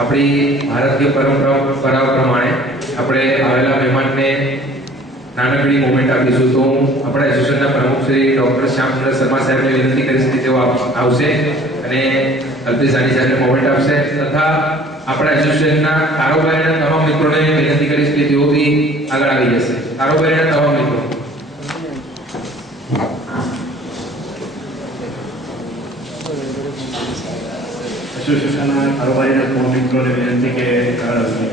આપણી ભારતીય પરંપરાઓ પ્રમાણે આપણે આવેલા મહેમાનને નાનકડી મોમેન્ટ આપીશું. તો હું આપણા એસોસિએશનના પ્રમુખ શ્રી ડૉક્ટર શ્યામચંદ્ર શર્મા સાહેબને વિનંતી કરીશ કે તેઓ આવશે અને અલ્પેશ જાની સાહેબને મોમેન્ટ આપશે, તથા આપણા એસોસિએશનના કારોબારીના તમામ મિત્રોને વિનંતી કરીશ કે તેઓ બી આગળ આવી જશે. કારોબારીના તમામ મિત્રો. એસોસિએશનના કારોબારીના તમામ મિત્રોને વિનંતી કે આગળ આવશે.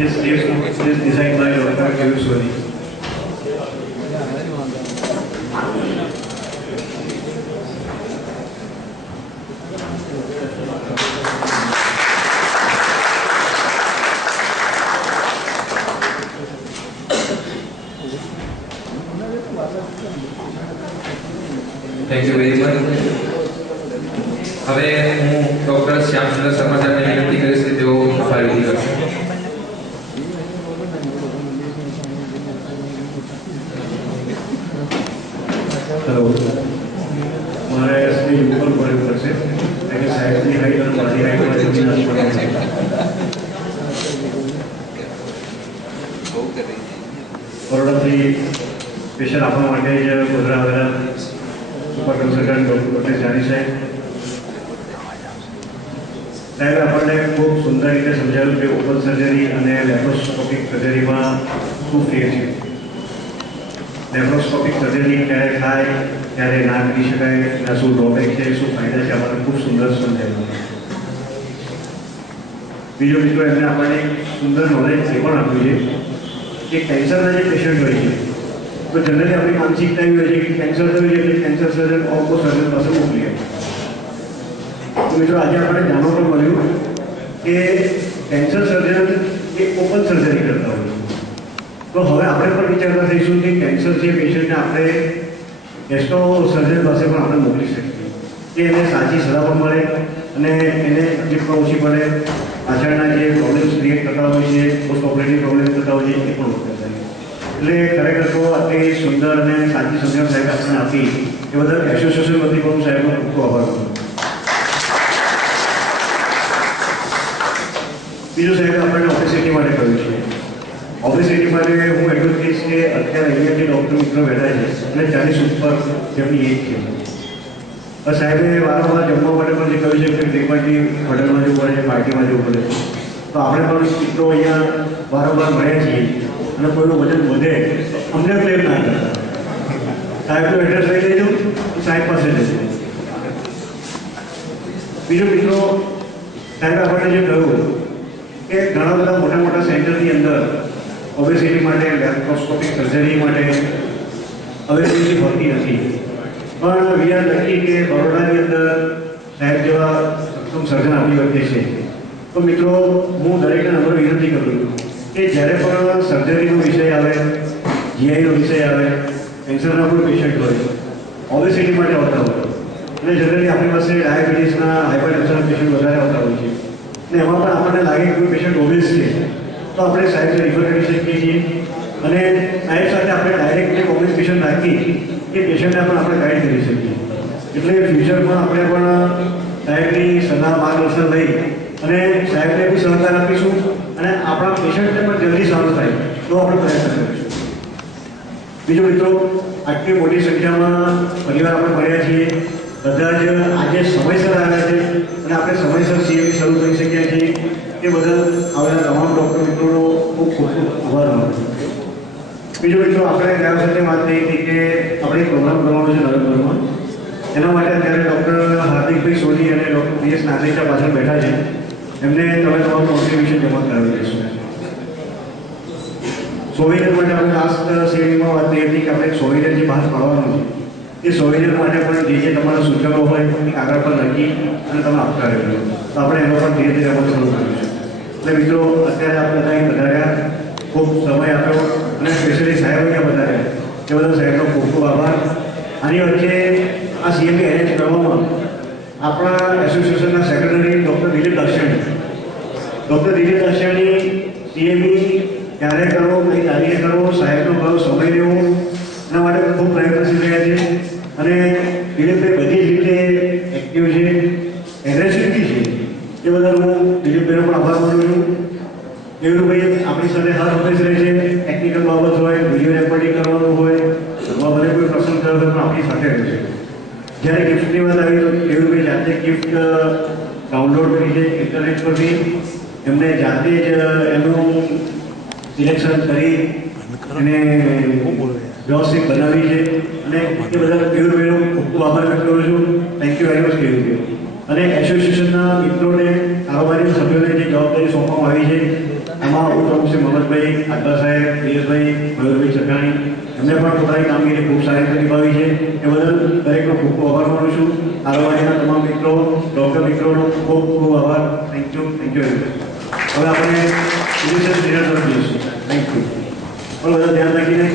This is designed by Dr. Kevin. Thank you very much. હવે હું ડૉક્ટર શ્યામચંદ્ર શર્મા સાહેબને વિનંતી કરીશ કે તેઓ સફાઈ કરશે. હેલો, મારે સ્ટેજ ઉપર પડવું પડશે કારણ કે સાહેબની હાઈટ અને મારી હાઈટ બરોડાથી સ્પેશિયલ આપવા માટે જ ગોધરા આવેલા સુપર કન્સલ્ટન્ટ ડૉક્ટર જાની સાહેબ આપણને ખૂબ સુંદર રીતે સમજાવ્યું કે ઓપન સર્જરી અને લેપ્રોસ્કોપિક સર્જરીમાં શું ફેર છે. લેપ્રોસ્કોપિક સર્જરી ક્યારે થાય, ક્યારે ના કરી શકાય, એના શું ડ્રોબેક છે, શું ફાયદા છે, આપણને ખૂબ સુંદર સમજાવ્યું. બીજો મિત્રો એમને આપણને સુંદર નોલેજ એ પણ આપ્યું છે કે કેન્સરના જે પેશન્ટ હોય છે તો જનરલી આપણી માનસિકતા એવી હોય છે કે કેન્સર થયું છે એટલે કેન્સર સર્જન ઓપો સર્જન પાસે મોકલીએ. તો મિત્રો આજે આપણે જાણવા પણ મળ્યું કે કેન્સર સર્જન એ ઓપન સર્જરી કરતા હોય. તો હવે આપણે પણ વિચારતા થઈશું કે કેન્સર જે પેશન્ટને આપણે ગેસ્ટ્રો સર્જન પાસે પણ આપણે મોકલી શકીએ કે એને સાચી સલાહ પણ મળે અને એને તકલીફ પણ ઓછી પડે, પાછળના જે પ્રોબ્લેમ્સ ક્રિએટ થતા હોય છે, પોસ્ટ ઓપરેટિવ પ્રોબ્લેમ થતા હોય છે એ પણ ઓછા થાય. એટલે ખરેખર તો આટલી સુંદર અને સાચી સમજણ સાહેબ આપણને આપી એ બદલ એસોસિએશન વતી પણ સાહેબનો ખૂબ ખૂબ આભાર કરું. બીજું સાહેબ આપણને ઓબેસિટી માટે કહ્યું છે. ઓબેસિટી માટે હું એટલું જ કહીશ કે અત્યારે અહીંયાથી ડૉક્ટર મિત્રો બેઠા છે અને 40 ઉપર જેમની એજ છે. સાહેબે વારંવાર જમવા માટે પણ જે કહ્યું છે કે ફ્રીક્વન્ટલી હોટલમાં જવું પડે છે, પાર્ટીમાં જવું પડે છે. તો આપણે પણ મિત્રો અહીંયા વારંવાર મળ્યા છીએ અને કોઈનું વજન વધે અમને પ્રેમ ના કરતા. સાહેબનું એડ્રેસ લઈ લેજો, સાહેબ પાસે જશે. બીજું મિત્રો સાહેબે આપણને જે કહ્યું કે ઘણા બધા મોટા મોટા સેન્ટરની અંદર ઓબેસિટી માટે, લેપ્રોસ્કોપિક સર્જરી માટે ઓબેસિટી હોતી નથી. પણ વી આર લકી કે બરોડાની અંદર સાહેબ જેવા સક્ષમ સર્જન આપણી વચ્ચે છે. તો મિત્રો હું દરેકને નમ્ર વિનંતી કરું છું કે જ્યારે પણ સર્જરીનો વિષય આવે, જીઆઈનો વિષય આવે, કેન્સરના કોઈ પેશન્ટ હોય, ઓબેસિટી માટે આવતા હોય અને જનરલી આપણી પાસે ડાયાબિટીસના, હાઇપરટેન્શનના પેશન્ટ વધારે આવતા હોય છે અને એમાં પણ આપણને લાગે કે કોઈ પેશન્ટ ઓબેસ છે તો આપણે સાહેબને રિફર કરી શકીએ છીએ અને સાહેબ સાથે આપણે ડાયરેક્ટ કોમ્યુનિકેશન રાખી એ પેશન્ટને પણ આપણે ગાઈડ કરી શકીએ. એટલે ફ્યુચરમાં આપણે પણ સાહેબની સલાહ માર્ગદર્શન લઈ અને સાહેબને બી સહકાર આપીશું અને આપણા પેશન્ટને પણ જલ્દી સારું થાય તો આપણે પ્રયત્ન કરીશું. બીજું મિત્રો આટલી મોટી સંખ્યામાં પરિવાર આપણે મળ્યા છીએ, બધા જ આજે સમયસર આવ્યા છે અને આપણે સમયસર સીએમઈ શરૂ કરી શક્યા છીએ એ બદલ આવેલા તમામ ડૉક્ટર મિત્રોનો ખૂબ ખૂબ આભાર માનું છું. બીજું મિત્રો આપણે ગયા સાથે વાત થઈ હતી કે આપણે પ્રોગ્રામ કરવાનો છે નવેમ્બરમાં. એના માટે અત્યારે ડૉક્ટર હાર્દિકભાઈ સોની અને ડૉક્ટર પીએસ નાગરિકા પાછળ બેઠા છે. એમને તમે તમારું કોન્ટ્રીબ્યુશન જમા કરાવી દઈશું. સોવિનિયર માટે આપણે લાસ્ટ શ્રેણીમાં વાત થઈ હતી કે આપણે સોવિનિયર જે બહાર પાડવાનું છે એ સોવિનિયર માટે પણ જે તમારા સૂચનો હોય એ કાગળ પર લખી અને તમે આપતા રહેજો. તો આપણે એનો પણ ધીરે ધીરે આપણે શરૂ કરીશું. એટલે મિત્રો અત્યારે આપણે બધા વધાર્યા, ખૂબ સમય આપ્યો અને સ્પેશિયલી સાહેબ અહીંયા વધાર્યા એ બધા સાહેબનો ખૂબ ખૂબ આભાર. આની વચ્ચે આ સીએમઈ એરેન્જ કરવામાં આપણા એસોસિએશનના સેક્રેટરી ડૉક્ટર દિલીપ દર્શન એ બદલ હું દિલીપભાઈનો પણ આભાર માનું છું. દેવરૂભાઈ આપણી સાથે હર વખતે રહે છે. ટેકનિકલ બાબત હોય, વિડીયો રેકોર્ડિંગ કરવાનું હોય, અથવા ભલે કોઈ પ્રસંગ થયો હોય પણ આપણી સાથે રહે છે. જ્યારે ગિફ્ટની વાત આવી તો દેવરૂભાઈ જાતે ગિફ્ટ ડાઉનલોડ કરી છે ઇન્ટરનેટ પરથી. એમને જાતે જ એનું સિલેક્શન કરી અને વ્યવસ્થિત બનાવી છે અને એ બધા દેવરૂભાઈનો ખૂબ ખૂબ આભાર વ્યક્ત કરું છું. Thank you very much Devrubhai. અને એસોસિએશનના મિત્રોને, કારોબારી સભ્યોને જે જવાબદારી સોંપવામાં આવી છે એમાં ઉપપ્રમુખ શ્રી મહંમદભાઈ, આટલા સાહેબ, દિનેશભાઈ, મયુરભાઈ ચકાણી એમને પણ પોતાની કામગીરી ખૂબ સારી રીતે નિભાવી છે. એ બદલ દરેકનો ખૂબ ખૂબ આભાર માનું છું. કારોબારીના તમામ મિત્રો, ડૉક્ટર મિત્રોનો ખૂબ ખૂબ આભાર. Thank you very much. હવે આપણે ઇન્ડિવિજ્યુઅલ ડિનર તરફ જઈશું. Thank you. પણ બધા ધ્યાન રાખીને